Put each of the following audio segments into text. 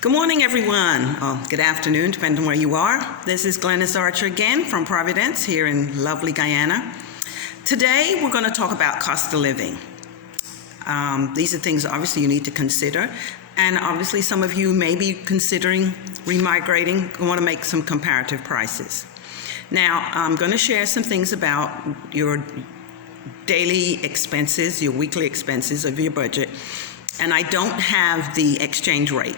Good morning, everyone. Good afternoon, depending on where you are. This is Glennis Archer again from Providence here in lovely Guyana. Today, we're going to talk about cost of living. These are things obviously you need to consider. And obviously some of you may be considering remigrating and want to make some comparative prices. Now, I'm going to share some things about your daily expenses, your weekly expenses of your budget. And I don't have the exchange rate.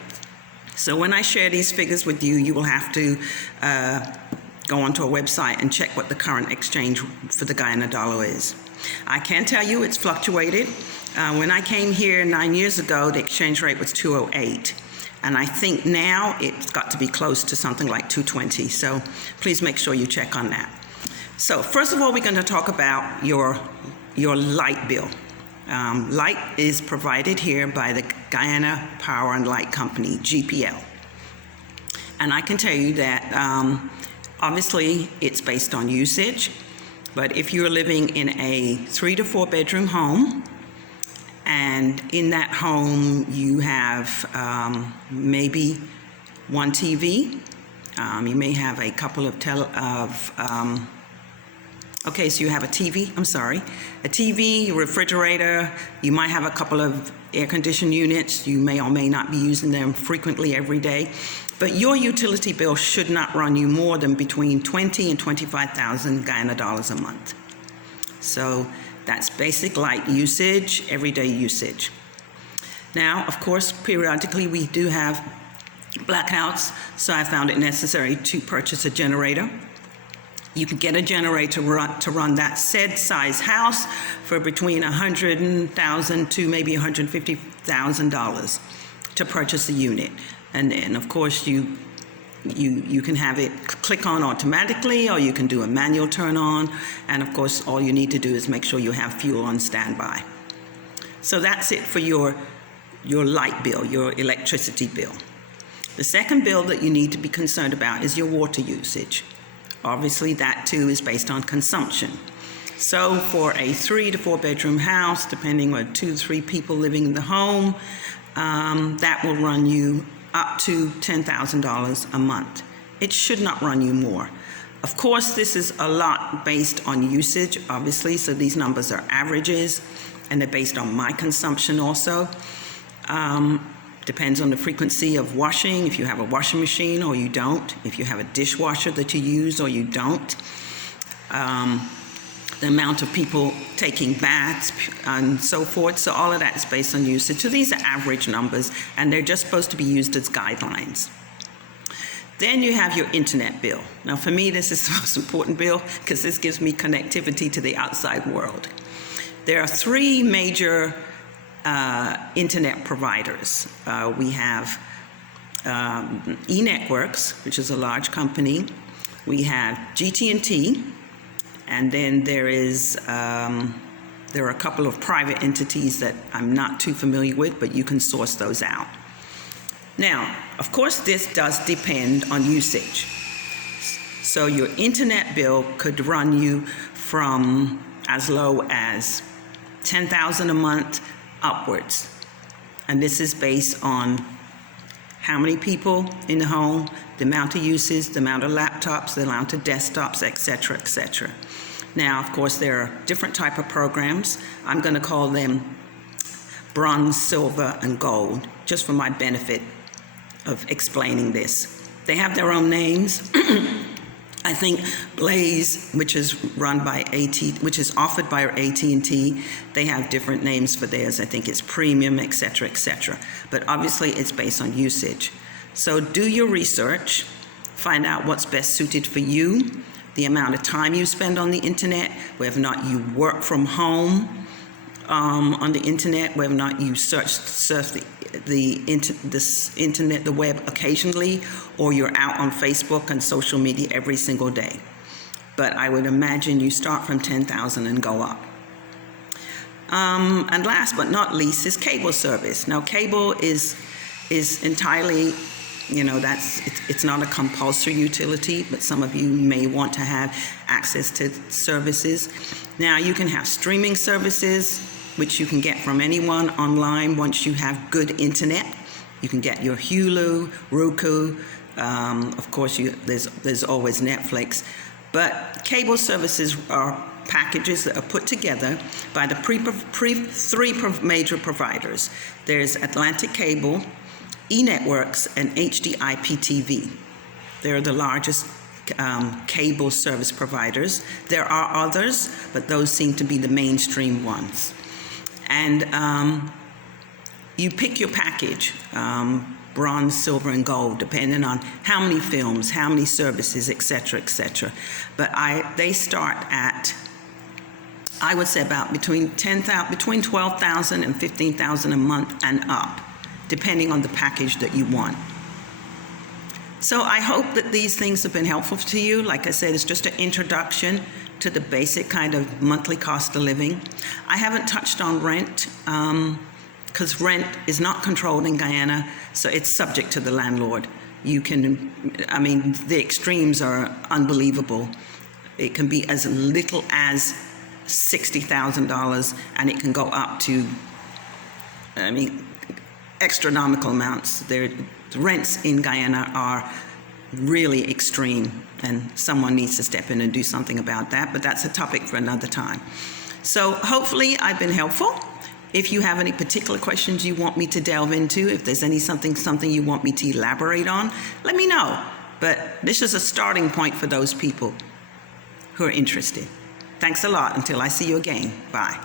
So when I share these figures with you, you will have to go onto a website and check what the current exchange for the Guyana dollar is. I can tell you it's fluctuated. When I came here 9 years ago, the exchange rate was 208. And I think now it's got to be close to something like 220. So please make sure you check on that. So first of all, we're going to talk about your light bill. Light is provided here by the Guyana Power and Light Company, GPL. And I can tell you that obviously it's based on usage, but if you're living in a 3 to 4 bedroom home, and in that home you have maybe one TV, you may have a couple of okay, so you have a TV, refrigerator, you might have a couple of air conditioned units, you may or may not be using them frequently every day, but your utility bill should not run you more than between 20 and 25,000 Guyana dollars a month. So that's basic light usage, everyday usage. Now, of course, periodically we do have blackouts, so I found it necessary to purchase a generator. You can get a generator to run that said size house for between $100,000 to maybe $150,000 to purchase a unit. And then, of course, you can have it click on automatically, or you can do a manual turn on. And of course, all you need to do is make sure you have fuel on standby. So that's it for your light bill, your electricity bill. The second bill that you need to be concerned about is your water usage. Obviously, that too is based on consumption. So for a 3 to 4 bedroom house, depending on 2 to 3 people living in the home, that will run you up to $10,000 a month. It should not run you more. Of course, this is a lot based on usage, obviously, so these numbers are averages, and they're based on my consumption also. Depends on the frequency of washing, if you have a washing machine or you don't, if you have a dishwasher that you use or you don't, the amount of people taking baths and so forth. So all of that is based on usage. So these are average numbers, and they're just supposed to be used as guidelines. Then you have your internet bill. Now for me, this is the most important bill because this gives me connectivity to the outside world. There are 3 major internet providers. We have eNetworks, which is a large company. We have GT&T, and then there are a couple of private entities that I'm not too familiar with, but you can source those out. Now, of course, this does depend on usage. So your internet bill could run you from as low as $10,000 a month upwards. And this is based on how many people in the home, the amount of uses, the amount of laptops, the amount of desktops, etc., etc. Now, of course, there are different type of programs. I'm going to call them bronze, silver, and gold, just for my benefit of explaining this. They have their own names. I think Blaze, which is which is offered by AT&T, they have different names for theirs. I think it's premium, etc., etc. But obviously, it's based on usage. So do your research, find out what's best suited for you, the amount of time you spend on the internet, whether or not you work from home on the internet, whether or not you surf the internet, the web occasionally, or you're out on Facebook and social media every single day. But I would imagine you start from 10,000 and go up. And last but not least is cable service. Now, cable is entirely, it's not a compulsory utility, but some of you may want to have access to services. Now, you can have streaming services, which you can get from anyone online once you have good internet. You can get your Hulu, Roku, of course, there's always Netflix. But cable services are packages that are put together by the three major providers. There's Atlantic Cable, E-Networks, and HD-IPTV. They're the largest cable service providers. There are others, but those seem to be the mainstream ones. And you pick your package, bronze, silver, and gold, depending on how many films, how many services, etc., etc. But they start at, I would say, about between 12,000 and 15,000 a month and up, depending on the package that you want. So I hope that these things have been helpful to you. Like I said, it's just an introduction to the basic kind of monthly cost of living. I haven't touched on rent, because rent is not controlled in Guyana, so it's subject to the landlord. You can, the extremes are unbelievable. It can be as little as $60,000, and it can go up to, astronomical amounts. The rents in Guyana are really extreme, and someone needs to step in and do something about that, but that's a topic for another time. So hopefully I've been helpful. If you have any particular questions you want me to delve into, if there's something you want me to elaborate on, let me know. But this is a starting point for those people who are interested. Thanks a lot. Until I see you again. Bye.